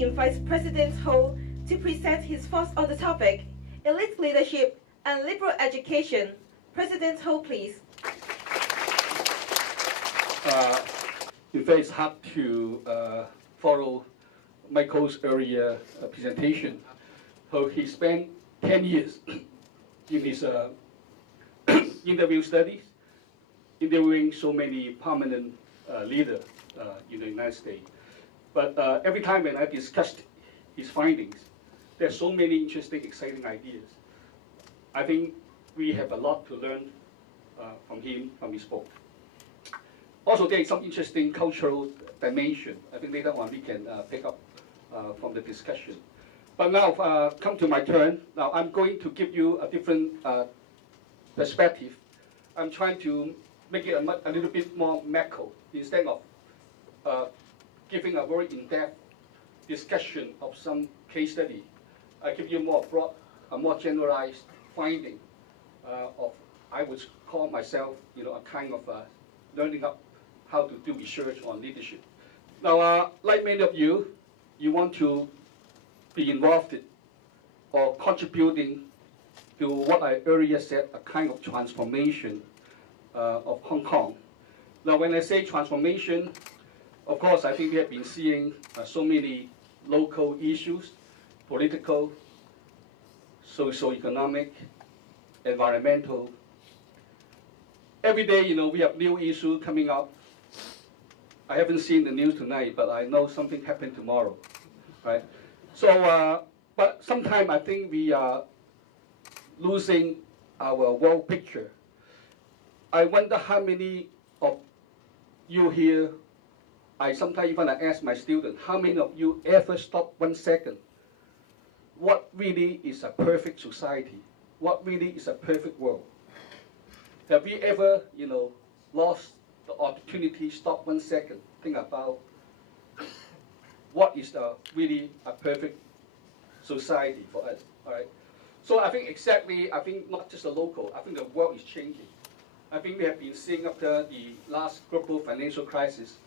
he invites President Ho to present his thoughts on the topic, Elite Leadership and Liberal Education. President Ho, please. In fact, it's hard to follow Michael's earlier presentation. So he spent 10 years in his interview studies, interviewing so many prominent leaders in the United States. But every time when I discussed his findings, there's so many interesting, exciting ideas. I think we have a lot to learn from him, from his book. Also, there is some interesting cultural dimension. I think later on we can pick up from the discussion. But now, come to my turn. Now, I'm going to give you a different perspective. I'm trying to make it a little bit more macro instead of giving a very in-depth discussion of some case study. I give you more broad, a more generalized finding of, I would call myself, a kind of learning up how to do research on leadership. Now, like many of you, you want to be involved in or contributing to what I earlier said, a kind of transformation of Hong Kong. Now, when I say transformation, of course, I think we have been seeing so many local issues, political, socio-economic, environmental. Every day, we have new issues coming up. I haven't seen the news tonight, but I know something happened tomorrow, right? So, but sometimes I think we are losing our world picture. I wonder how many of you here, I sometimes even ask my students, how many of you ever stop 1 second? What really is a perfect society? What really is a perfect world? Have we ever, lost the opportunity, stop 1 second, think about what is really a perfect society for us, all right? So I think not just the local, I think the world is changing. I think we have been seeing after the last global financial crisis,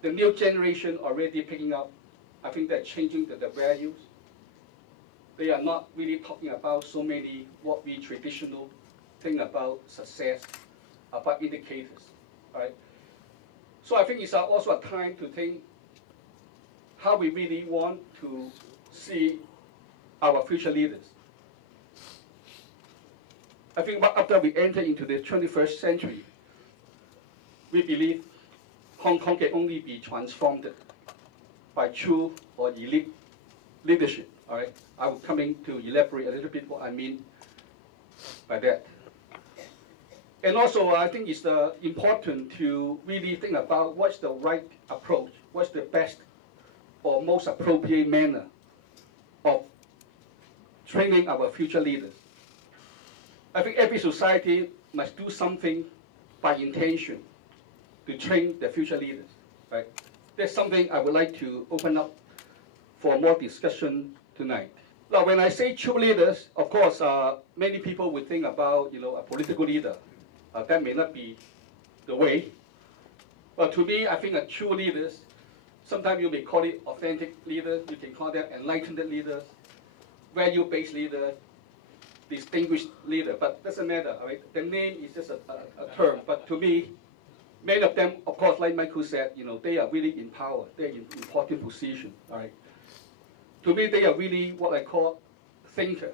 the new generation already picking up. I think they're changing the values. They are not really talking about so many what we traditional think about success, about indicators, right? So I think it's also a time to think how we really want to see our future leaders. I think after we enter into the 21st century, we believe Hong Kong can only be transformed by true or elite leadership. All right, I will come in to elaborate a little bit what I mean by that. And also, I think it's important to really think about what's the right approach, what's the best or most appropriate manner of training our future leaders. I think every society must do something by intention to train the future leaders, right? That's something I would like to open up for more discussion tonight. Now, when I say true leaders, of course, many people would think about, a political leader. That may not be the way. But to me, I think a true leaders, sometimes you may call it authentic leaders, you can call them enlightened leaders, value-based leaders, distinguished leader, but doesn't matter, right? The name is just a term, but to me, many of them, of course, like Michael said, they are really in power, they're in important position, all right? To me, they are really what I call thinker,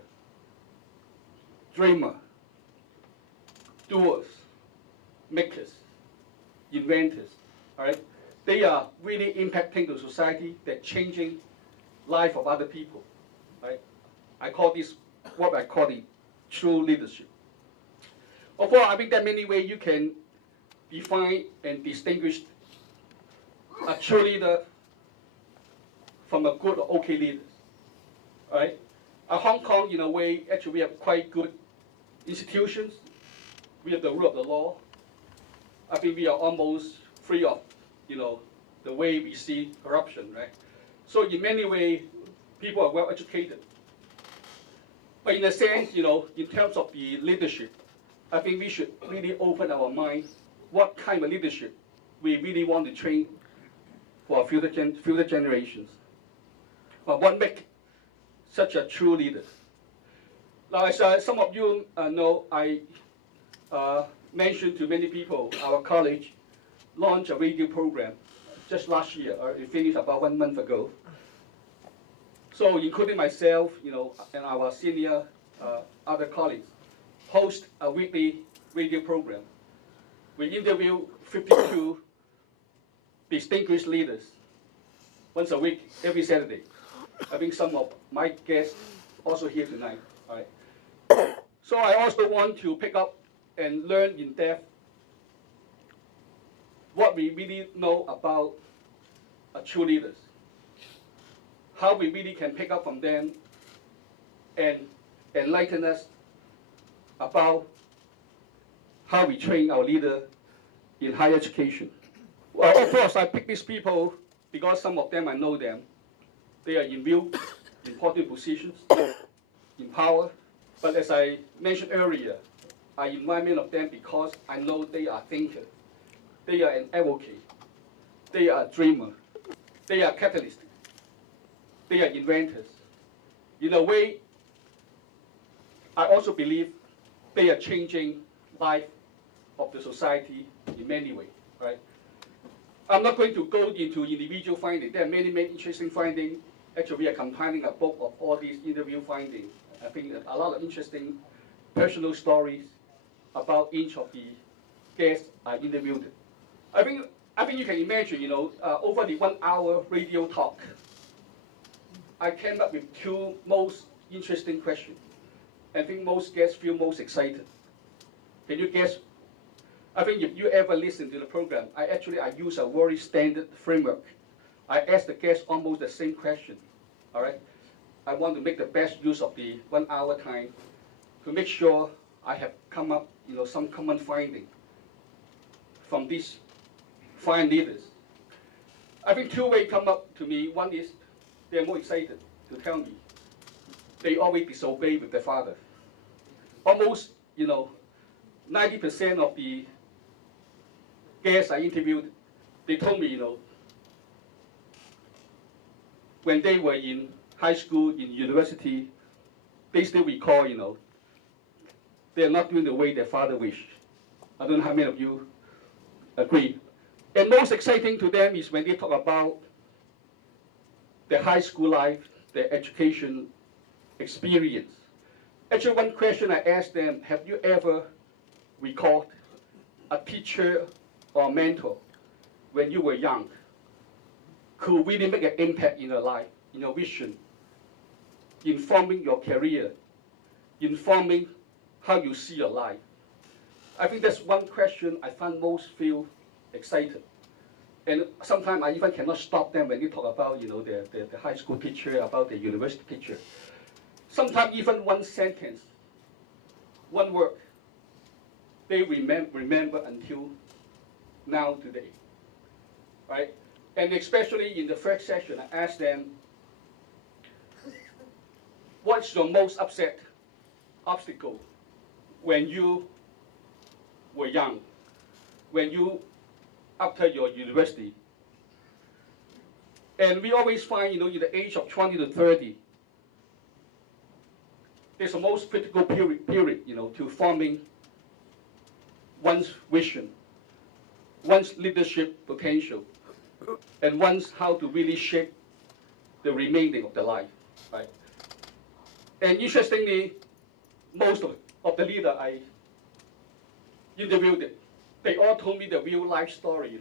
dreamer, doers, makers, inventors, all right? They are really impacting the society, they're changing life of other people, right? I call this what I call the true leadership. Of course, I think there are many ways you can define and distinguish a true leader from a good or okay leader. All right? Hong Kong, in a way, actually we have quite good institutions. We have the rule of the law. I think we are almost free of, the way we see corruption, right? So in many ways, people are well educated. But in a sense, in terms of the leadership, I think we should really open our mind what kind of leadership we really want to train for our future generations. what makes such a true leader? Now, as some of you know, I mentioned to many people, our college launched a radio program just last year. It finished about 1 month ago. So, including myself, and our senior other colleagues, host a weekly radio program. We interview 52 distinguished leaders once a week, every Saturday. I think some of my guests also here tonight. Right? So I also want to pick up and learn in depth what we really know about true leaders, how we really can pick up from them and enlighten us about how we train our leader in higher education. Well, of course, I pick these people because some of them I know them. They are in real important positions, in power. But as I mentioned earlier, I invite many of them because I know they are thinkers. They are an advocate. They are a dreamer. They are catalysts. They are inventors. In a way, I also believe they are changing life of the society in many ways. Right? I'm not going to go into individual findings. There are many, many interesting findings. Actually, we are compiling a book of all these interview findings. I think a lot of interesting personal stories about each of the guests I interviewed. I think you can imagine, over the 1 hour radio talk, I came up with 2 most interesting questions. I think most guests feel most excited. Can you guess? I think if you ever listen to the program, I use a very standard framework. I ask the guests almost the same question. All right? I want to make the best use of the 1 hour time to make sure I have come up, some common finding from these fine leaders. I think 2 ways come up to me. One is they're more excited to tell me. They always disobey with their father. Almost, 90% of the guests I interviewed, they told me, when they were in high school, in university, they still recall, they're not doing the way their father wished. I don't know how many of you agree. And most exciting to them is when they talk about their high school life, their education experience. Actually, one question I asked them, have you ever recalled a teacher or mentor when you were young could really make an impact in your life, in your vision, informing your career, informing how you see your life? I think that's one question I find most feel excited. And sometimes I even cannot stop them when they talk about, the high school teacher, about the university teacher. Sometimes even one sentence, one word, they remember until now today, right? And especially in the first session, I asked them, what's your most upset obstacle when you were young, when you, after your university? And we always find, in the age of 20 to 30, there's the most critical period, to forming one's vision, one's leadership potential, and one's how to really shape the remaining of the life, right? And interestingly, most of the leaders I interviewed, they all told me the real life story,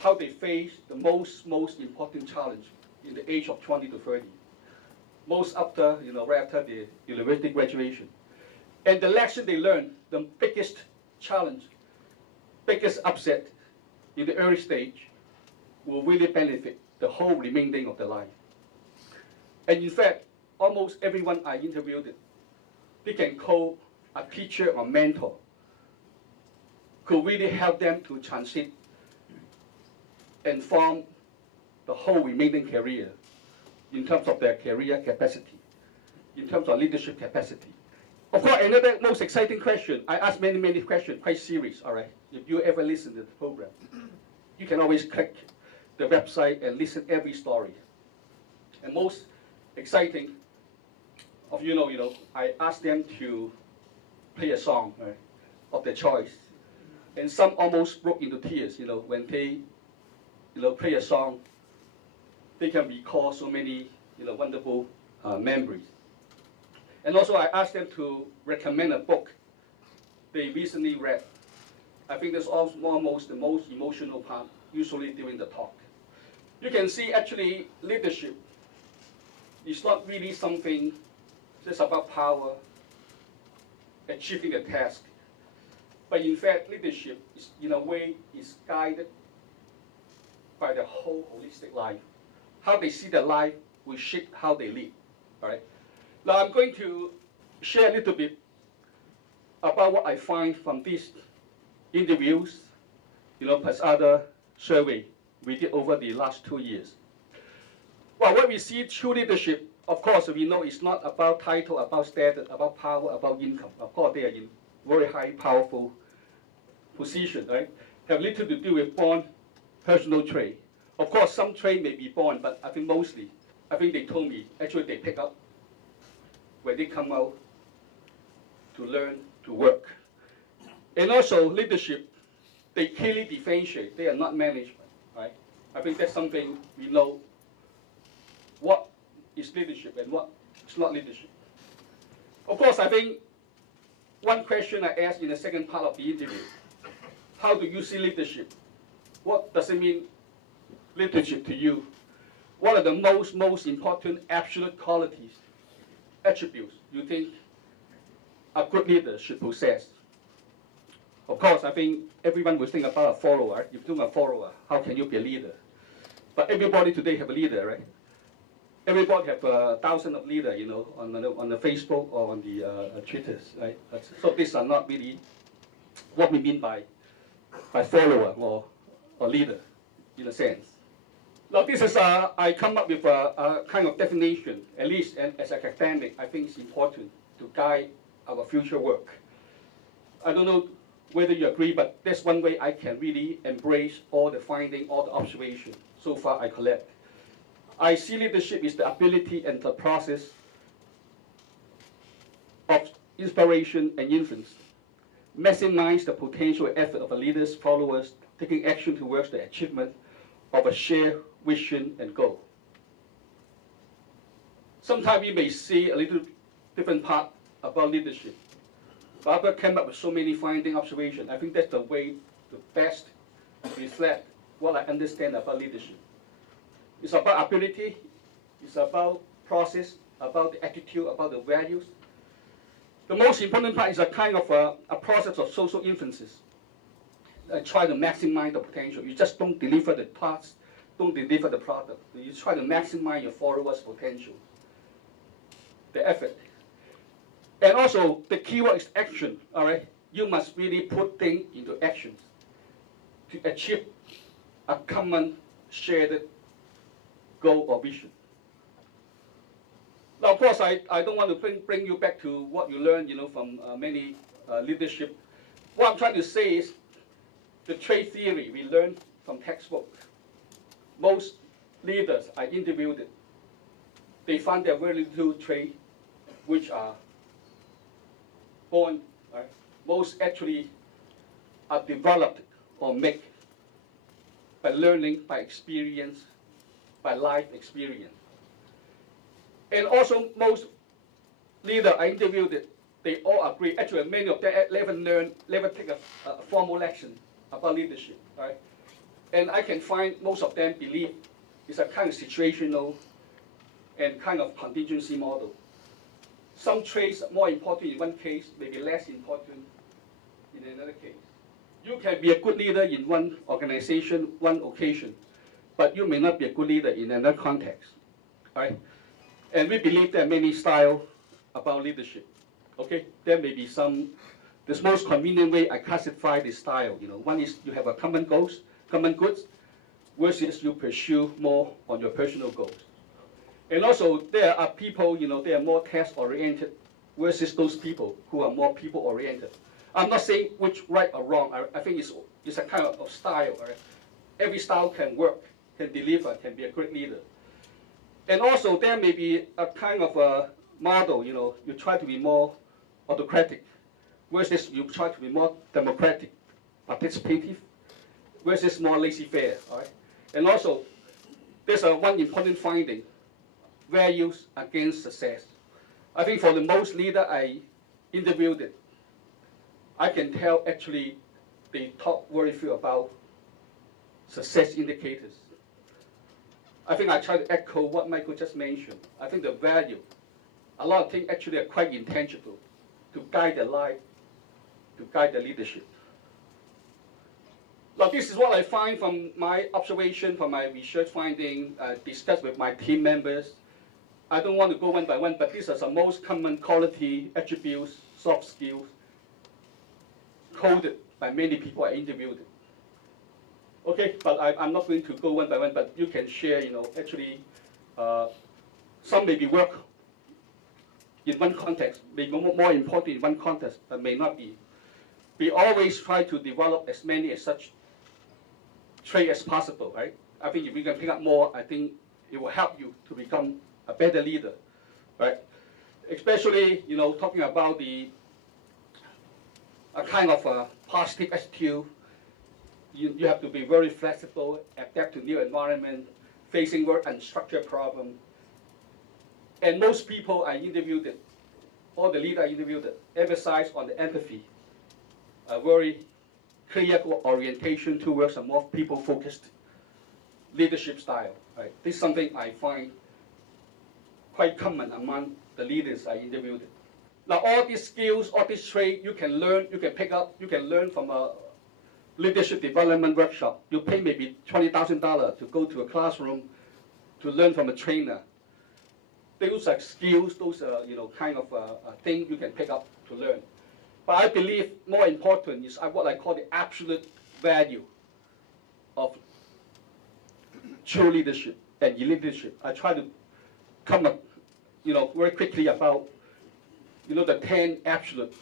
how they face the most important challenge in the age of 20 to 30. Most after, right after the university graduation. And the lesson they learned, the biggest challenge, biggest upset in the early stage will really benefit the whole remaining of the life. And in fact, almost everyone I interviewed, they can call a teacher or mentor could really help them to transit and form the whole remaining career in terms of their career capacity, in terms of leadership capacity. Of course, another most exciting question, I asked many questions, quite serious, all right? If you ever listen to the program, you can always click the website and listen every story. And most exciting of I asked them to play a song, right, of their choice. And some almost broke into tears, when they, play a song. They can recall so many, wonderful memories. And also I asked them to recommend a book they recently read. I think that's almost the most emotional part, usually during the talk. You can see actually leadership is not really something just about power, achieving a task. But in fact, leadership is, in a way, is guided by the whole holistic life. How they see their life will shape how they live. All right. Now I'm going to share a little bit about what I find from these interviews, plus other survey we did over the last 2 years. Well, what we see true leadership, of course, we know it's not about title, about status, about power, about income. Of course, they are in very high, powerful position, right? Have little to do with born personal trait. Of course, some trait may be born, but I think mostly, I think they told me, actually they pick up when they come out to learn, to work. And also leadership, they clearly differentiate. They are not management, right? I think that's something we know what is leadership and what is not leadership. Of course, I think one question I asked in the second part of the interview, how do you see leadership? What does it mean, leadership to you? What are the most important absolute qualities, attributes you think a good leader should possess? Of course, I think everyone will think about a follower. If you're a follower, how can you be a leader? But everybody today have a leader, right? Everybody have 1,000 of leaders, on the Facebook or on the Twitters, right? So these are not really what we mean by follower or leader, in a sense. Now this is I come up with a kind of definition, at least as an academic, I think it's important to guide our future work. I don't know whether you agree, but that's one way I can really embrace all the finding, all the observation so far I collect. I see leadership is the ability and the process of inspiration and influence. Maximize the potential effort of a leader's followers taking action towards the achievement of a shared vision and goal. Sometimes we may see a little different part about leadership. Barbara came up with so many finding observations. I think that's the way to best reflect what I understand about leadership. It's about ability, it's about process, about the attitude, about the values. The most important part is a kind of a process of social influences. I try to maximize the potential. You just don't deliver the task, don't deliver the product. You try to maximize your followers' potential, the effort. And also, the keyword is action, all right? You must really put things into actions to achieve a common shared goal or vision. Now, of course, I don't want to bring you back to what you learned, from many leadership. What I'm trying to say is the trait theory we learned from textbook. Most leaders I interviewed, they find there are very little traits which are born, right? Most actually are developed or made by learning, by experience, by life experience. And also most leaders I interviewed, they all agree, actually many of them never take a formal lesson about leadership, right? And I can find most of them believe it's a kind of situational and kind of contingency model. Some traits are more important in one case, maybe less important in another case. You can be a good leader in one organization, one occasion, but you may not be a good leader in another context, right? And we believe there are many styles about leadership, okay? There may be some, the most convenient way I classify the style, one is you have a common goals, common goods, versus you pursue more on your personal goals. And also, there are people, they are more task-oriented versus those people who are more people-oriented. I'm not saying which right or wrong. I think it's a kind of style. Right? Every style can work, can deliver, can be a great leader. And also there may be a kind of a model, you try to be more autocratic, versus you try to be more democratic, participative, versus more laissez-faire, all right? And also, there's one important finding, values against success. I think for the most leader I interviewed, I can tell actually they talk very few about success indicators. I think I try to echo what Michael just mentioned. I think the value, a lot of things actually are quite intangible to guide the life, to guide the leadership. Now, this is what I find from my observation, from my research finding, discussed with my team members. I don't want to go one by one, but these are the most common quality, attributes, soft skills, coded by many people I interviewed. Okay, but I'm not going to go one by one, but you can share, actually, some maybe work in one context, maybe more important in one context, but may not be. We always try to develop as many as such traits as possible, right? I think if we can pick up more, I think it will help you to become a better leader, right? Especially, talking about a kind of a positive attitude. You have to be very flexible, adapt to new environment, facing very unstructured problem. And most people I interviewed, all the leaders I interviewed, emphasize on the empathy, a very clear orientation towards a more people-focused leadership style. Right? This is something I find quite common among the leaders I interviewed. Now, all these skills, all these traits, you can learn, you can pick up, you can learn from a leadership development workshop. You pay maybe $20,000 to go to a classroom to learn from a trainer. Those are skills, those are kind of a thing you can pick up to learn. But I believe more important is what I call the absolute value of true leadership and leadership. I try to come up, very quickly about, the 10 absolute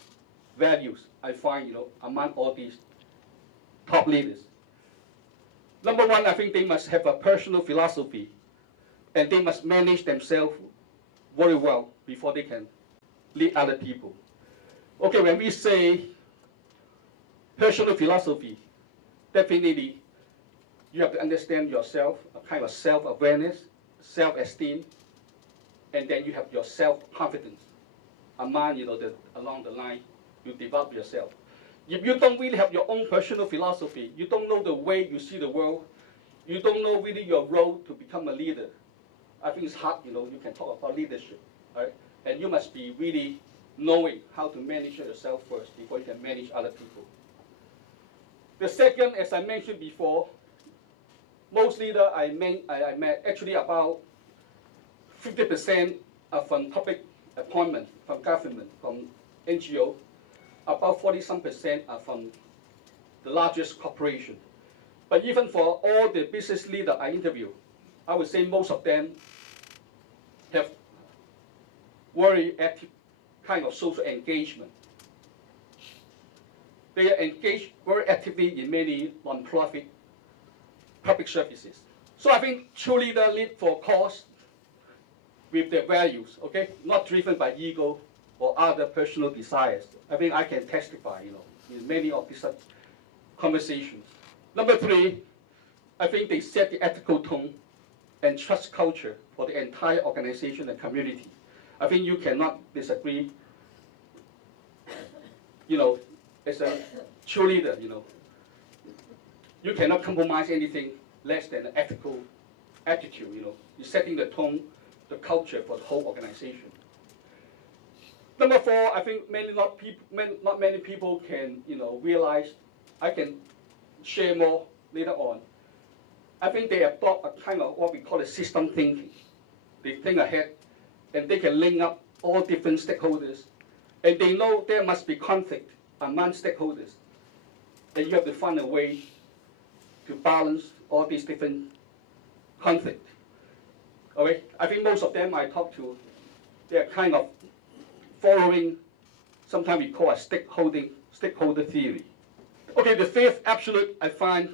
values I find, among all these top leaders. Number one, I think they must have a personal philosophy, and they must manage themselves very well before they can lead other people. Okay, when we say personal philosophy, definitely you have to understand yourself, a kind of self-awareness, self-esteem, and then you have your self-confidence. Among, along the line, you develop yourself. If you don't really have your own personal philosophy, you don't know the way you see the world, you don't know really your role to become a leader, I think it's hard, you can talk about leadership, right? And you must be really knowing how to manage yourself first before you can manage other people. The second, as I mentioned before, most leaders I met, actually about 50% are from public appointment, from government, from NGO. About 40-some% are from the largest corporation. But even for all the business leaders I interview, I would say most of them have very active kind of social engagement. They are engaged very actively in many non-profit public services. So I think true leaders lead for cause with their values, okay? Not driven by ego or other personal desires. I think I can testify, in many of these conversations. Number three, I think they set the ethical tone and trust culture for the entire organization and community. I think you cannot disagree, as a true leader, you cannot compromise anything less than an ethical attitude, You're setting the tone, the culture for the whole organization. Number four, I think not many people can, realize. I can share more later on. I think they adopt a kind of what we call a system thinking. They think ahead, and they can link up all different stakeholders, and they know there must be conflict among stakeholders, and you have to find a way to balance all these different conflicts. Okay, I think most of them I talk to, they're kind of following, sometimes we call a stakeholder theory. Okay, the fifth absolute I find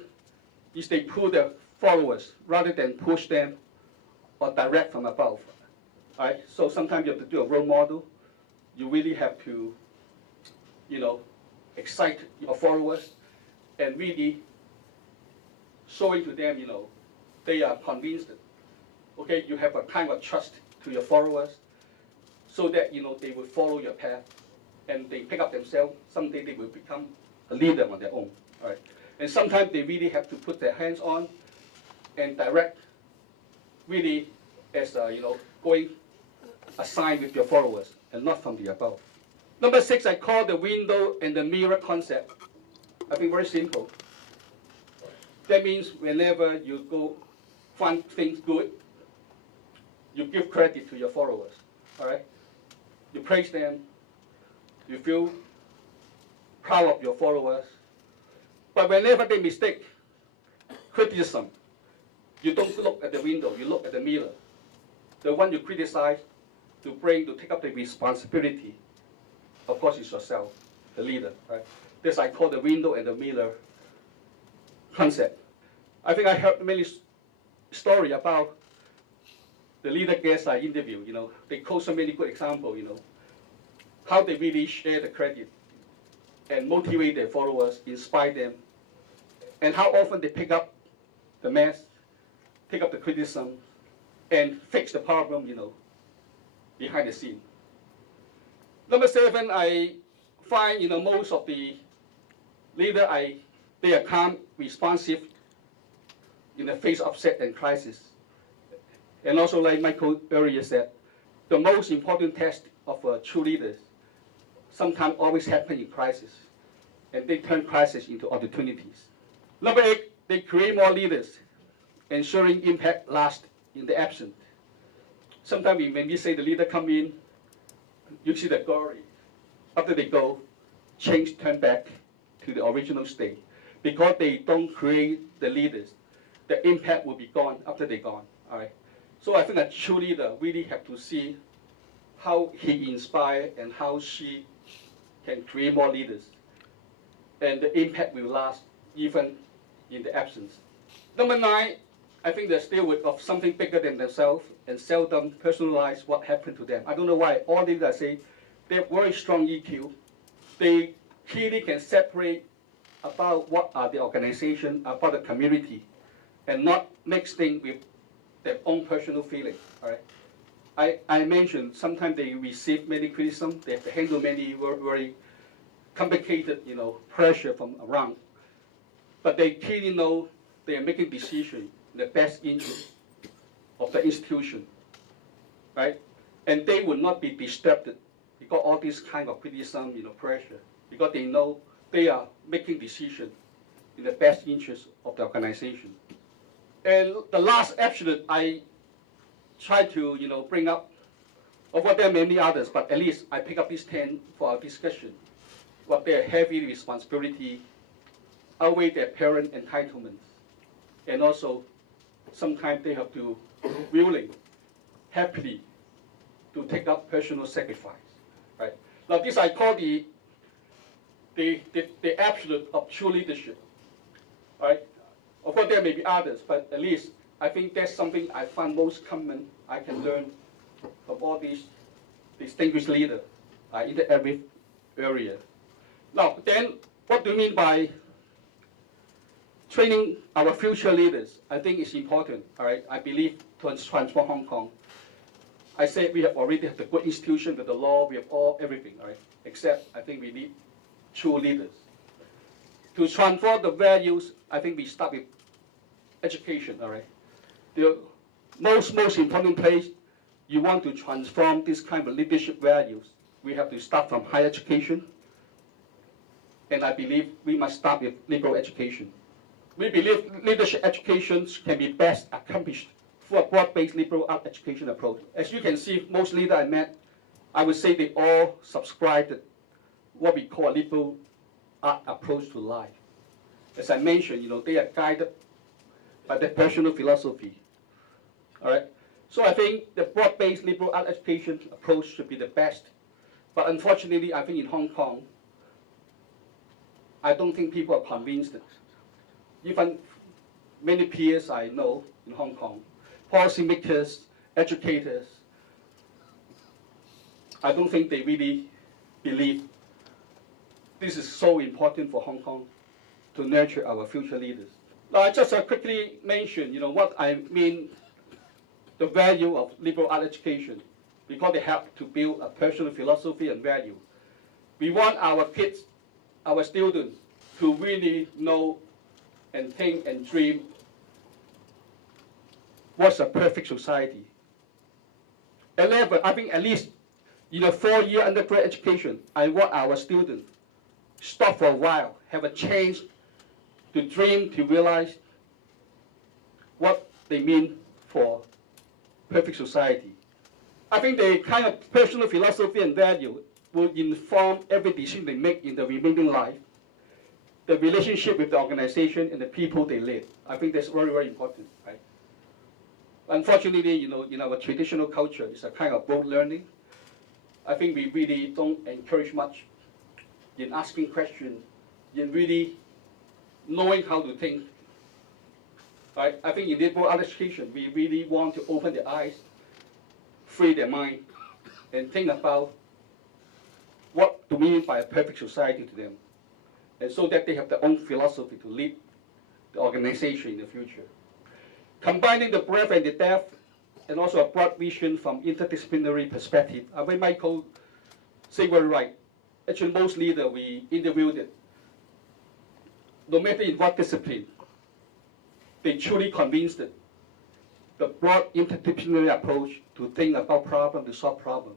is they pull their followers rather than push them or direct from above. All right? So sometimes you have to do a role model. You really have to, excite your followers and really showing to them, they are convinced. Okay, you have a kind of trust to your followers, so that they will follow your path, and they pick up themselves. Someday they will become a leader on their own. All right? And sometimes they really have to put their hands on and direct, really as going a sign with your followers and not from the above. Number 6, I call the window and the mirror concept. I think very simple. That means whenever you go find things good, you give credit to your followers. All right? You praise them. You feel proud of your followers. But whenever they mistake, criticism, you don't look at the window, you look at the mirror. The one you criticize, to take up the responsibility, of course, is yourself, the leader. Right? This I call the window and the mirror concept. I think I heard many stories about the leader guests I interviewed. They quote so many good examples. How they really share the credit and motivate their followers, inspire them, and how often they pick up the mess, pick up the criticism, and fix the problem, behind the scene. Number 7, I find, most of the leaders, they are calm, responsive in the face of upset and crisis. And also, like Michael earlier said, the most important test of true leaders sometimes always happen in crisis, and they turn crisis into opportunities. Number 8, they create more leaders, ensuring impact lasts in the absent. Sometimes when we say the leader come in, you see the glory. After they go, change turn back to the original state. Because they don't create the leaders, the impact will be gone after they're gone. All right? So I think a true leader really have to see how he inspires and how she can create more leaders. And the impact will last even in the absence. Number 9, I think they're still of something bigger than themselves and seldom personalize what happened to them. I don't know why. All leaders I say, they have very strong EQ. They clearly can separate about what are the organization, about the community, and not mix things with their own personal feelings. All right? I mentioned sometimes they receive many criticism. They have to handle many very complicated, pressure from around. But they clearly know they are making decisions in the best interest of the institution, right? And they will not be disturbed because all this kind of criticism, pressure, because they know they are making decisions in the best interest of the organization. And the last attribute I try to, bring up, of what there are many others, but at least I pick up these 10 for our discussion. What their heavy responsibility, outweigh their parent entitlements, and also sometimes they have to willing, happily, to take up personal sacrifice. Right? Now this I call the absolute of true leadership. Right? Of course there may be others, but at least I think that's something I find most common I can learn from all these distinguished leaders in every area. Now then, what do you mean by training our future leaders? I think it's important. All right, I believe to transform Hong Kong. I said we have already have the good institution with the law. We have everything. All right, except I think we need true leaders. To transform the values, I think we start with education. All right, the most important place you want to transform this kind of leadership values, we have to start from higher education. And I believe we must start with liberal education. We believe leadership education can be best accomplished through a broad-based liberal art education approach. As you can see, most leaders I met, I would say they all subscribe to what we call a liberal art approach to life. As I mentioned, they are guided by their personal philosophy. All right. So I think the broad-based liberal art education approach should be the best. But unfortunately, I think in Hong Kong, I don't think people are convinced. Even many peers I know in Hong Kong, policymakers, educators, I don't think they really believe this is so important for Hong Kong to nurture our future leaders. Now, I just quickly mention, what I mean, the value of liberal art education, because they help to build a personal philosophy and value. We want our kids, our students, to really know and think and dream what's a perfect society. 11, I think at least in a 4-year undergrad education, I want our students stop for a while, have a chance to dream, to realize what they mean for perfect society. I think the kind of personal philosophy and value will inform every decision they make in the remaining life, the relationship with the organization and the people they lead. I think that's very, very important, right? Unfortunately, in our traditional culture, it's a kind of rote learning. I think we really don't encourage much in asking questions, in really knowing how to think. Right? I think in liberal art education, we really want to open their eyes, free their mind, and think about what to mean by a perfect society to them, and so that they have their own philosophy to lead the organization in the future. Combining the breadth and the depth, and also a broad vision from interdisciplinary perspective. I think Michael said very right. Actually, most leaders we interviewed, no matter in what discipline, they truly convinced that the broad interdisciplinary approach to think about problem, to solve problem,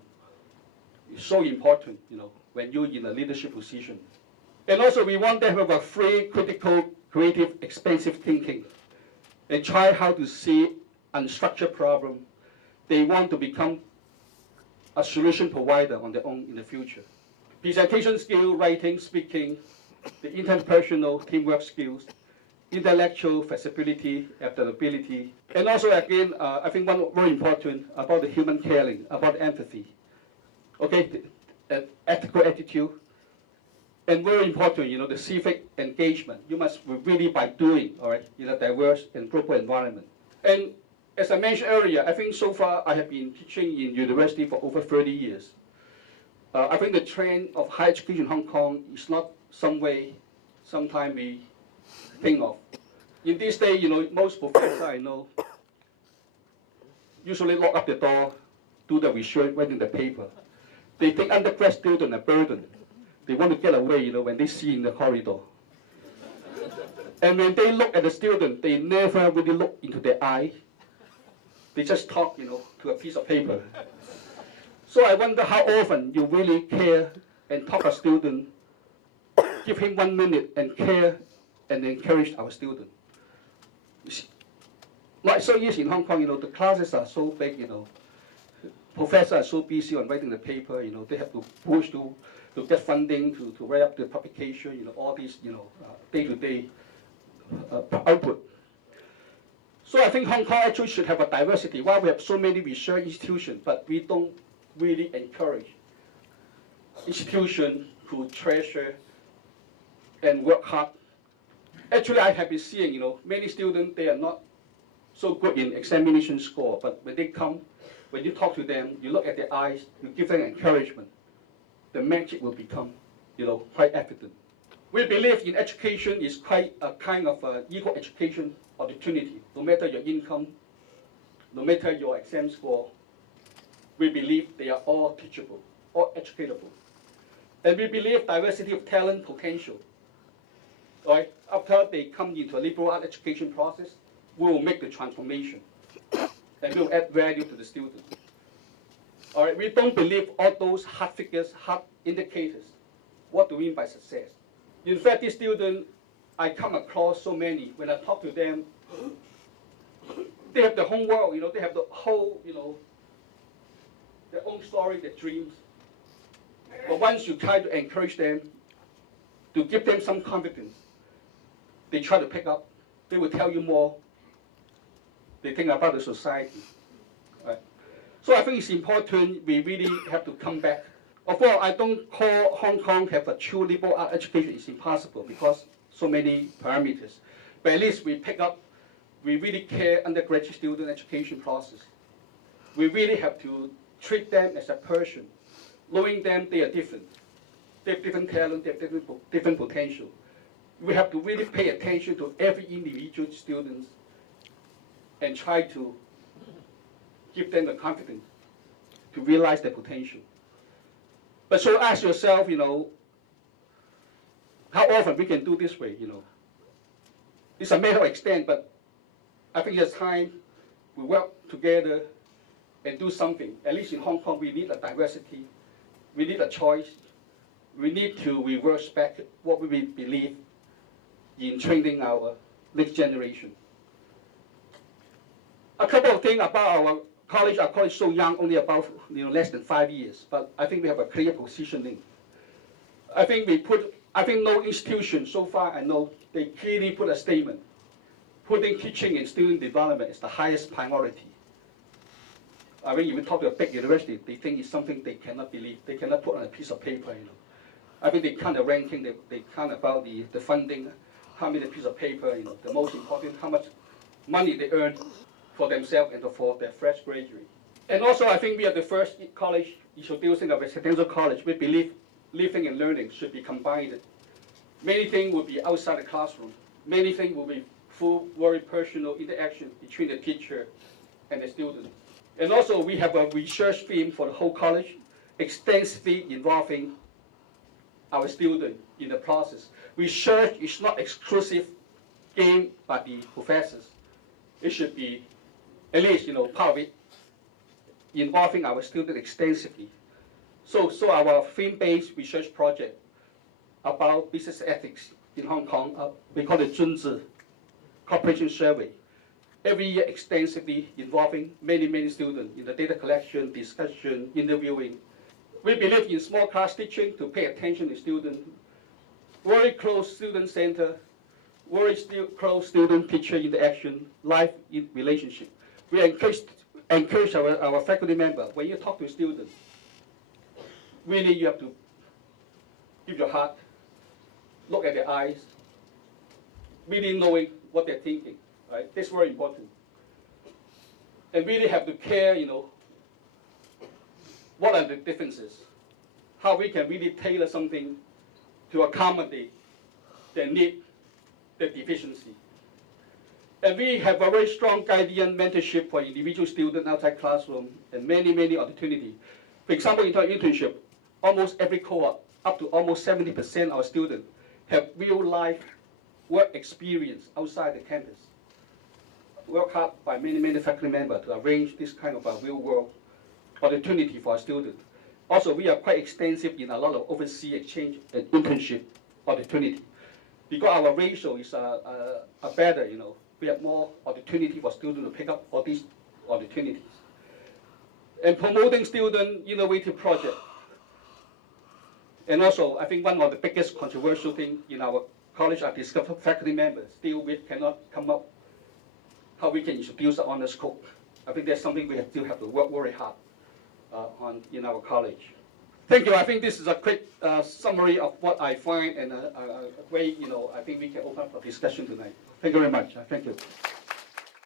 is so important, when you're in a leadership position. And also, we want them to have a free, critical, creative, expansive thinking, and try how to see unstructured problem. They want to become a solution provider on their own in the future. Presentation skill, writing, speaking, the interpersonal teamwork skills, intellectual flexibility, adaptability, and also again, I think one very important about the human caring, about empathy. Okay, the ethical attitude, and very important, the civic engagement. You must really by doing, all right, in a diverse and global environment. And as I mentioned earlier, I think so far I have been teaching in university for over 30 years. I think the trend of higher education in Hong Kong is not sometime we think of. In this day, most professors I know usually lock up the door, do the research, write in the paper. They think undergrad students a burden. They want to get away, when they see in the corridor. And when they look at the student, they never really look into their eye. They just talk, to a piece of paper. So I wonder how often you really care and talk to a student, give him 1 minute and care and encourage our student. Like so easy in Hong Kong, the classes are so big, professors are so busy on writing the paper, they have to push to get funding, to write up the publication, all these, day-to-day output. So I think Hong Kong actually should have a diversity. While we have so many research institutions, but we don't really encourage institutions who treasure and work hard. Actually, I have been seeing, many students, they are not so good in examination score, but when they come, when you talk to them, you look at their eyes, you give them encouragement, the magic will become, quite evident. We believe in education is quite a kind of equal education opportunity. No matter your income, no matter your exam score, we believe they are all teachable, all educatable. And we believe diversity of talent potential. Right? After they come into a liberal art education process, we will make the transformation and we will add value to the student. All right, we don't believe all those hard figures, hard indicators. What do we mean by success? In fact, these students, I come across so many, when I talk to them, they have the whole world, they have the whole, their own story, their dreams. But once you try to encourage them, to give them some confidence, they try to pick up, they will tell you more. They think about the society. Right? So I think it's important we really have to come back. Of course, I don't call Hong Kong have a true liberal art education. It's impossible because so many parameters. But at least we pick up we really care undergraduate student education process. We really have to treat them as a person, knowing them they are different. They have different talent, they have different potential. We have to really pay attention to every individual student and try to give them the confidence to realize their potential. But so ask yourself, how often we can do this way, It's a matter of extent, but I think it's time we work together and do something. At least in Hong Kong, we need a diversity. We need a choice. We need to reverse back what we believe in training our next generation. A couple of things about our college. Our college is so young, only about less than 5 years, but I think we have a clear positioning. I think no institution so far I know, they clearly put a statement. Putting teaching and student development is the highest priority. I mean, if you talk to a big university, they think it's something they cannot believe. They cannot put on a piece of paper, I think they count the ranking, they count about the funding, how many pieces of paper, the most important, how much money they earn for themselves and for their fresh graduate. And also, I think we are the first college introducing a residential college. We believe living and learning should be combined. Many things will be outside the classroom. Many things will be full, very personal interaction between the teacher and the student. And also, we have a research theme for the whole college, extensively involving our students in the process. Research is not exclusive game by the professors. It should be, at least, part of it, involving our students extensively. So our theme-based research project about business ethics in Hong Kong, we call it 尊智 Cooperation Survey. Every year extensively involving many students in the data collection, discussion, interviewing. We believe in small class teaching to pay attention to students, very close student center, very close student-teacher interaction, life relationship. We encourage our faculty member, when you talk to a student, really you have to give your heart, look at their eyes, really knowing what they're thinking, right? That's very important. And really have to care, what are the differences, how we can really tailor something to accommodate their need, their deficiency. And we have a very strong guidance mentorship for individual students outside classroom and many opportunities. For example, in our internship, almost every cohort, up to almost 70% of our students have real-life work experience outside the campus. Work hard by many faculty members to arrange this kind of a real-world opportunity for our students. Also, we are quite extensive in a lot of overseas exchange and internship opportunity. Because our ratio is better, we have more opportunity for students to pick up all these opportunities. And promoting student innovative projects. And also, I think one of the biggest controversial things in our college, I discovered faculty members still we cannot come up how we can introduce an honors code. I think that's something we still have to work very hard on in our college. Thank you. I think this is a quick summary of what I find and a way, I think we can open up for discussion tonight. Thank you very much. Thank you.